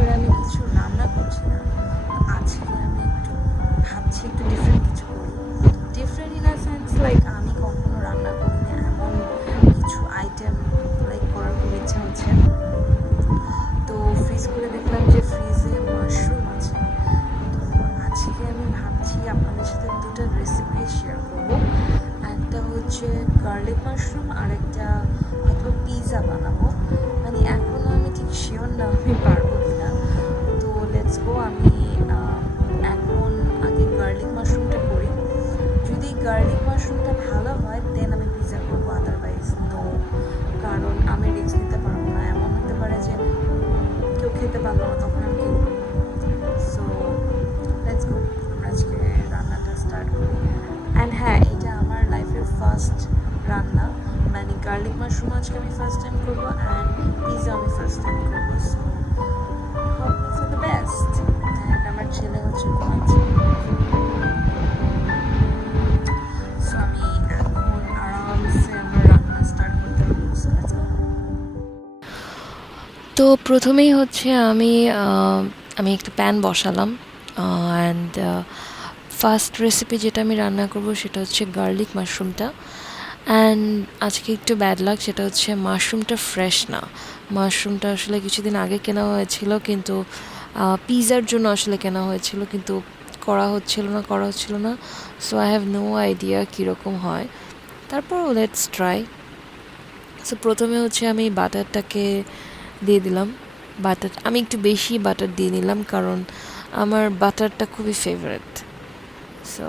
ধরে আমি কিছু রান্না করছি না। আজকে আমি একটু ভাবছি একটু ডিফারেন্ট কিছু করি। Different in a sense like আমি কখনো রান্না করিনি এমন কিছু আইটেম লাইক করার খুব ইচ্ছা হচ্ছে। তো ফ্রিজ করে দেখলাম যে ফ্রিজে মাশরুম আছে। তো আজকে আমি ভাবছি আপনাদের সাথে দুটো রেসিপি শেয়ার করব। একটা হচ্ছে গার্লিক মাশরুম আর একটা হয়তো পিৎজা বানাবো। মানে এখনও আমি ঠিক শিওর না আমি পারবো কি না। তো লেটস গো। আমি এখন আগে গার্লিক মাশরুমটা করি। যদি গার্লিক মাশরুমটা ভালো হয় দেন আমি পিৎজা করবো, আদারওয়াইজ নো। কারণ আমি রিস্ক নিতে পারবো না, এমন হতে পারে যে কেউ খেতে পারলো না, তখন আমি কী করবো। সো লেটস গো, আমরা আজকে রান্নাটা স্টার্ট করি। অ্যান্ড হ্যাঁ, এটা আমার লাইফের ফার্স্ট রান্না। মানে গার্লিক মাশরুম আজকে আমি ফার্স্ট টাইম করবো অ্যান্ড পিৎজা আমি ফার্স্ট টাইম করবো। So hope for the best. And আমার ছেলে হচ্ছে ঘুমাচ্ছে। সো আমি এখন আরামসে আমার রান্না স্টার্ট করতে পারবো। So let's go. তো প্রথমেই হচ্ছে আমি একটা প্যান বসালাম অ্যান্ড ফার্স্ট রেসিপি যেটা আমি রান্না করব সেটা হচ্ছে গার্লিক মাশরুমটা। অ্যান্ড আজকে একটু ব্যাড লাক, সেটা হচ্ছে মাশরুমটা ফ্রেশ না। মাশরুমটা আসলে কিছুদিন আগে কেনা হয়েছিল, কিন্তু পিৎজার জন্য আসলে কেনা হয়েছিল, কিন্তু করা হচ্ছিল না। So I have no idea কীরকম হয়। তারপর লেটস ট্রাই। সো প্রথমে হচ্ছে আমি বাটারটাকে দিয়ে দিলাম। বাটার আমি একটু বেশি বাটার দিয়ে নিলাম, কারণ আমার বাটারটা খুবই ফেভারিট। সো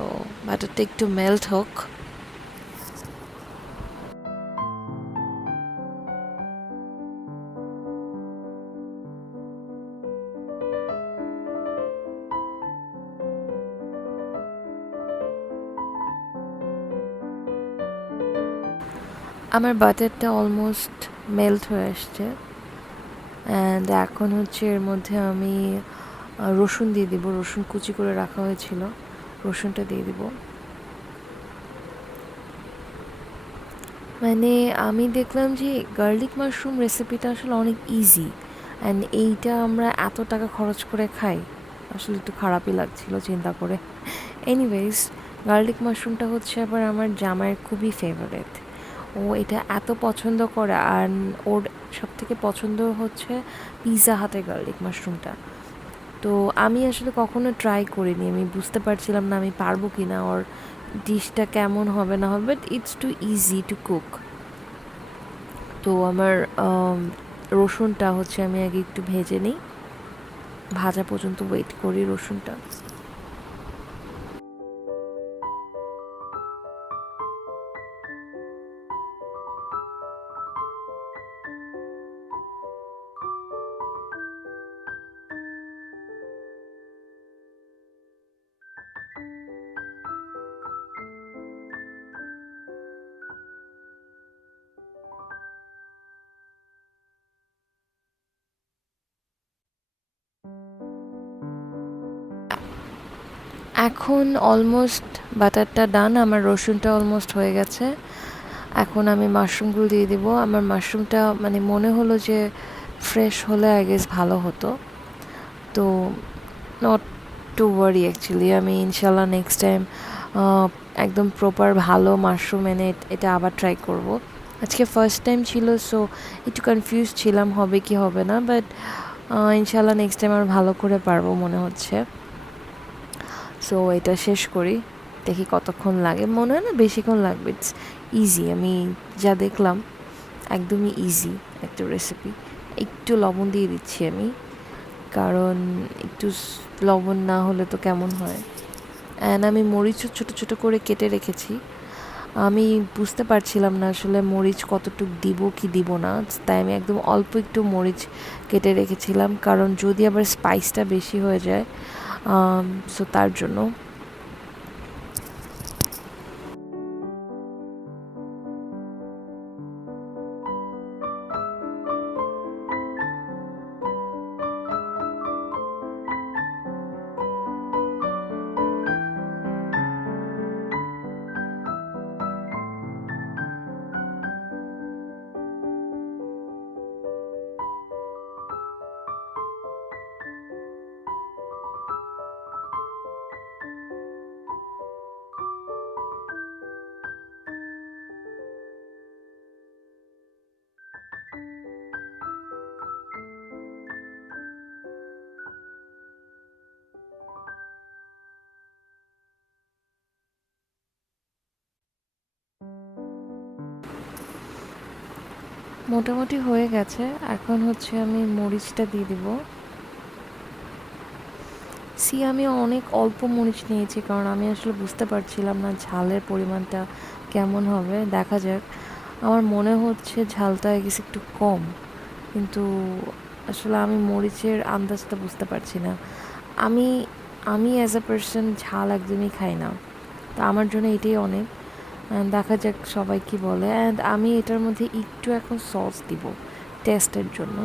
বাটারটা একটু মেল্ট হোক। আমার বাটারটা অলমোস্ট মেল্ট হয়ে আসছে। অ্যান্ড এখন হচ্ছে এর মধ্যে আমি রসুন দিয়ে দিব। রসুন কুচি করে রাখা হয়েছিল, রসুনটা দিয়ে দিব। মানে আমি দেখলাম যে গার্লিক মাশরুম রেসিপিটা আসলে অনেক ইজি, অ্যান্ড এইটা আমরা এত টাকা খরচ করে খাই, আসলে একটু খারাপই লাগছিল চিন্তা করে। এনিওয়েজ, গার্লিক মাশরুমটা হচ্ছে আবার আমার জামাইয়ের খুবই ফেভারিট। ও এটা এত পছন্দ করে, আর ওর সবথেকে পছন্দ হচ্ছে পিৎজা হাতের গার্লিক মাশরুমটা। তো আমি আসলে কখনো ট্রাই করিনি, আমি বুঝতে পারছিলাম না আমি পারবো কি না, ওর ডিশটা কেমন হবে না হবে, but it's too easy to cook. তো আমার রসুনটা হচ্ছে আমি আগে একটু ভেজে নিই, ভাজা পর্যন্ত ওয়েট করি রসুনটা। এখন অলমোস্ট বাটারটা ডান, আমার রসুনটা অলমোস্ট হয়ে গেছে। এখন আমি মাশরুমগুলো দিয়ে দিব। আমার মাশরুমটা মানে মনে হলো যে ফ্রেশ হলে আই গেস ভালো হতো। তো নট টু ওয়ারি অ্যাকচুয়ালি, আমি ইনশাল্লাহ নেক্সট টাইম একদম প্রপার ভালো মাশরুম এনে এটা আবার ট্রাই করব। আজকে ফার্স্ট টাইম ছিল, সো একটু কনফিউজ ছিলাম হবে কি হবে না, বাট ইনশাল্লাহ নেক্সট টাইম আর ভালো করে পারবো মনে হচ্ছে। সো এটা শেষ করি, দেখি কতক্ষণ লাগে। মনে হয় না বেশিক্ষণ লাগবে, ইটস ইজি। আমি যা দেখলাম একদমই ইজি একটা রেসিপি। একটু লবণ দিয়ে দিচ্ছি আমি, কারণ একটু লবণ না হলে তো কেমন হয়। অ্যান্ড আমি মরিচও ছোটো ছোটো করে কেটে রেখেছি। আমি বুঝতে পারছিলাম না আসলে মরিচ কতটুকু দিব কি দিব না, তাই আমি একদম অল্প একটু মরিচ কেটে রেখেছিলাম, কারণ যদি আবার স্পাইসটা বেশি হয়ে যায়, সো তার জন্য। মোটামুটি হয়ে গেছে। এখন হচ্ছে আমি মরিচটা দিয়ে দিব। আমি অনেক অল্প মরিচ নিয়েছি, কারণ আমি আসলে বুঝতে পারছিলাম না ঝালের পরিমাণটা কেমন হবে। দেখা যাক। আমার মনে হচ্ছে ঝালটা গেছে একটু কম, কিন্তু আসলে আমি মরিচের আন্দাজটা বুঝতে পারছি না। আমি আমি অ্যাজ আ পার্সন ঝাল একদমই খাই না, তো আমার জন্য এটাই অনেক। অ্যান্ড দেখা যাক সবাই কী বলে। অ্যান্ড আমি এটার মধ্যে একটু এখন সস দিব টেস্টের জন্য,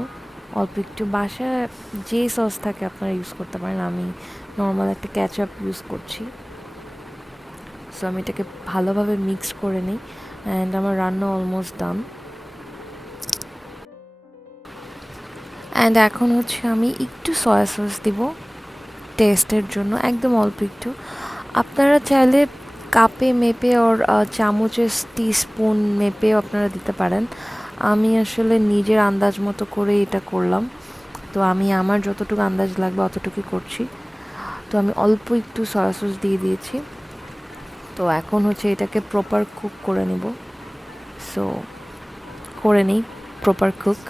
অল্প একটু। বাসায় যে সস থাকে আপনারা ইউজ করতে পারেন, আমি নর্মাল একটা ক্যাচআপ ইউজ করছি। সো আমি এটাকে ভালোভাবে মিক্স করে নিই। অ্যান্ড আমার রান্না অলমোস্ট ডান। অ্যান্ড এখন হচ্ছে আমি একটু সয়া সস দিব টেস্টের জন্য, একদম অল্প একটু। আপনারা চাইলে কাপে মেপে ওর চামচের টিস্পুন মেপেও আপনারা দিতে পারেন। আমি আসলে নিজের আন্দাজ মতো করে এটা করলাম, তো আমি আমার যতটুকু আন্দাজ লাগবে অতটুকুই করছি। তো আমি অল্প একটু সয়া সস দিয়ে দিয়েছি। তো এখন হচ্ছে এটাকে প্রপার কুক করে নেব। সো করে নিই প্রপার কুক।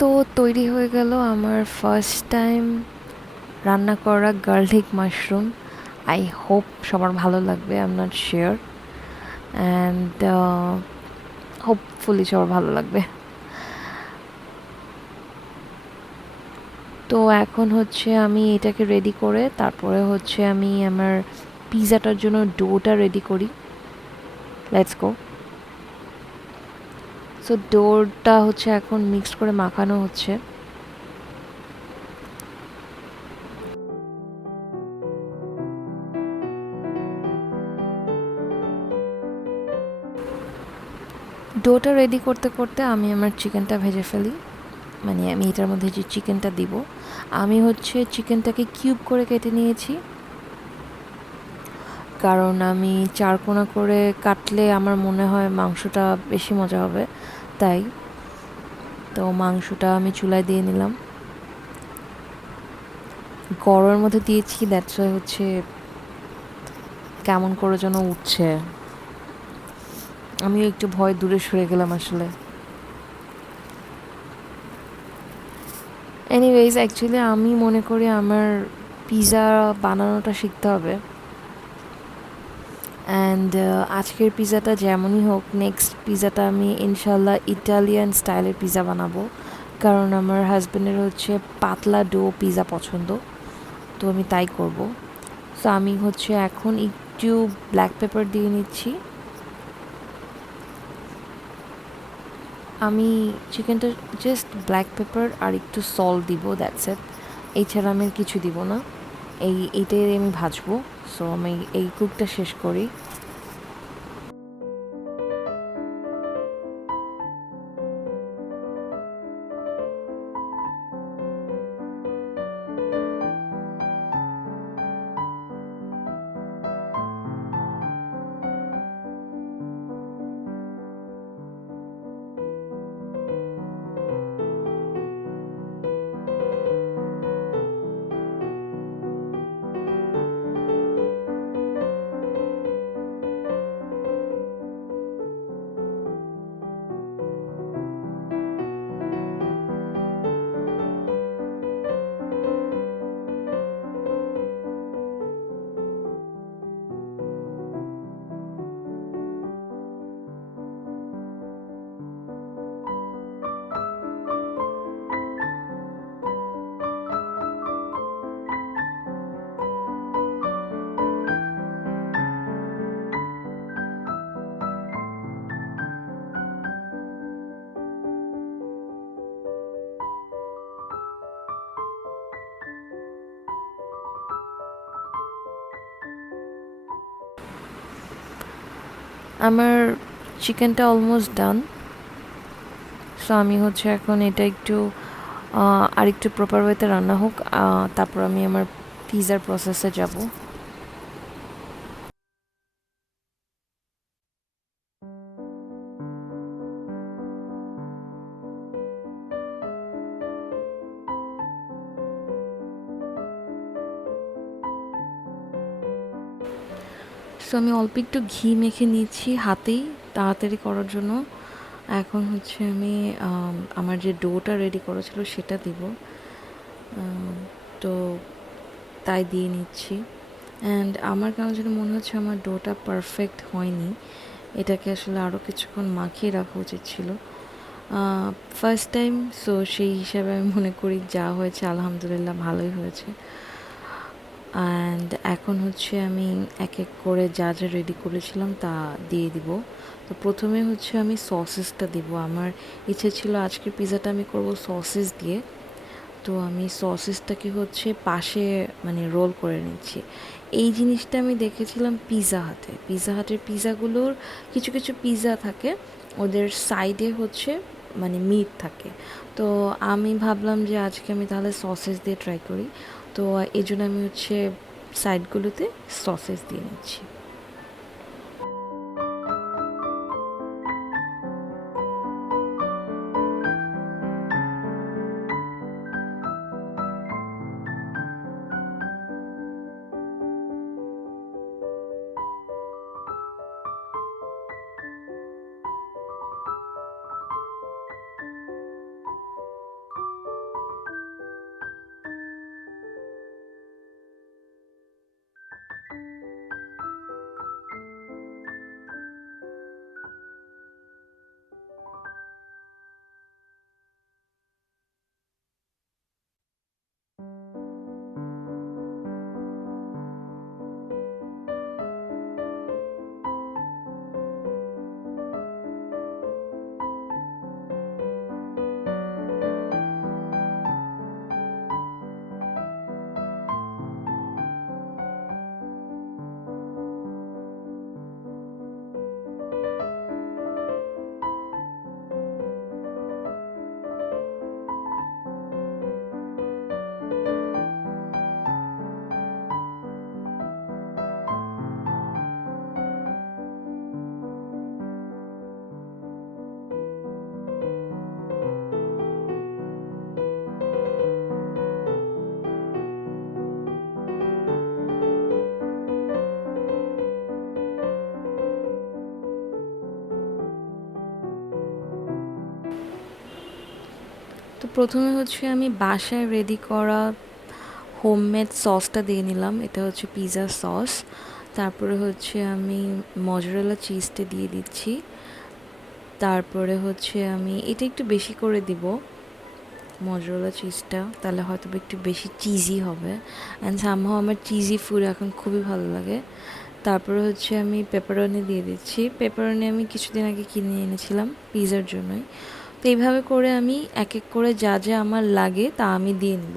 তো তৈরি হয়ে গেল আমার ফার্স্ট টাইম রান্না করা গার্লিক মাশরুম। আই হোপ সবার ভালো লাগবে, I am not sure. And hopefully সবার ভালো লাগবে। তো এখন হচ্ছে আমি এটাকে রেডি করে তারপরে হচ্ছে আমি আমার পিৎজাটার জন্য ডোটা রেডি করি। Let's go. সো ডোটা হচ্ছে এখন মিক্সড করে মাখানো হচ্ছে। ডোটা রেডি করতে করতে আমি আমার চিকেনটা ভেজে ফেলি। মানে আমি এটার মধ্যে যে চিকেনটা দিব, আমি হচ্ছে চিকেনটাকে কিউব করে কেটে নিয়েছি, কারণ আমি চারকোনা করে কাটলে আমার মনে হয় মাংসটা বেশি মজা হবে, তাই। তো মাংসটা আমি চুলায় দিয়ে নিলাম, গরমের মধ্যে দিয়েছি, দ্যাটস ওয়াই হচ্ছে কেমন করে যেন উঠছে। আমিও একটু ভয় দূরে সরে গেলাম আসলে। এনিওয়েজ, অ্যাকচুয়ালি আমি মনে করি আমার পিৎজা বানানোটা শিখতে হবে। অ্যান্ড আজকের পিৎজাটা যেমনই হোক, নেক্সট পিৎজাটা আমি ইনশাল্লাহ ইটালিয়ান স্টাইলের পিৎজা বানাবো, কারণ আমার হাজব্যান্ডের হচ্ছে পাতলা ডো পিৎজা পছন্দ, তো আমি তাই করব। সো আমি হচ্ছে এখন একটু ব্ল্যাক পেপার দিয়ে নিচ্ছি। আমি চিকেনটা জাস্ট ব্ল্যাক পেপার আর একটু সল্ট দিব, দ্যাটস ইট। এছাড়া আমি আর কিছু দিব না। এইটাই আমি ভাজবো। সো আমি এই কুকটা শেষ করি। আমার চিকেনটা অলমোস্ট ডান। সো আমি হচ্ছে এখন এটা একটু আরেকটু প্রপার ওয়েতে রান্না হোক, তারপর আমি আমার পিৎজার প্রসেসে যাব। সো আমি অল্প একটু ঘি মেখে নিচ্ছি হাতেই তাড়াতাড়ি করার জন্য। এখন হচ্ছে আমি আমার যে ডোটা রেডি করা ছিল সেটা দিব। তো তাই দিয়ে নিচ্ছি। অ্যান্ড আমার কেন যেন মনে হচ্ছে আমার ডোটা পারফেক্ট হয়নি, এটাকে আসলে আরও কিছুক্ষণ মাখিয়ে রাখা উচিত ছিল। ফার্স্ট টাইম, সো সেই হিসাবে আমি মনে করি যা হয়েছে আলহামদুলিল্লাহ ভালোই হয়েছে। অ্যান্ড এখন হচ্ছে আমি এক এক করে যা যা রেডি করেছিলাম তা দিয়ে দিব। তো প্রথমে হচ্ছে আমি সসেসটা দিব। আমার ইচ্ছে ছিল আজকের পিৎজাটা আমি করব সসেস দিয়ে। তো আমি সসেসটাকে হচ্ছে পাশে মানে রোল করে নিচ্ছি। এই জিনিসটা আমি দেখেছিলাম পিৎজা হাটের পিৎজাগুলোর কিছু কিছু পিৎজা থাকে ওদের সাইডে হচ্ছে মানে মিট থাকে। তো আমি ভাবলাম যে আজকে আমি তাহলে সসেস দিয়ে ট্রাই করি। তো এই জন্য আমি হচ্ছে সাইডগুলোতে সসেস দিয়ে নিচ্ছি। তো প্রথমে হচ্ছে আমি বাসায় রেডি করা হোমমেড সসটা দিয়ে নিলাম। এটা হচ্ছে পিৎজা সস। তারপরে হচ্ছে আমি মজরেলা চিজটা দিয়ে দিচ্ছি। তারপরে হচ্ছে আমি এটা একটু বেশি করে দিব মজরেলা চিজটা, তাহলে হয়তো একটু বেশি চিজি হবে। অ্যান্ড সামহাও আমার চিজি ফুড এখন খুবই ভালো লাগে। তারপরে হচ্ছে আমি পেপারনি দিয়ে দিচ্ছি। পেপারনি আমি কিছুদিন আগে কিনে এনেছিলাম পিৎজার জন্যই। তো এইভাবে করে আমি এক এক করে যা যা আমার লাগে তা আমি দিয়ে নেব।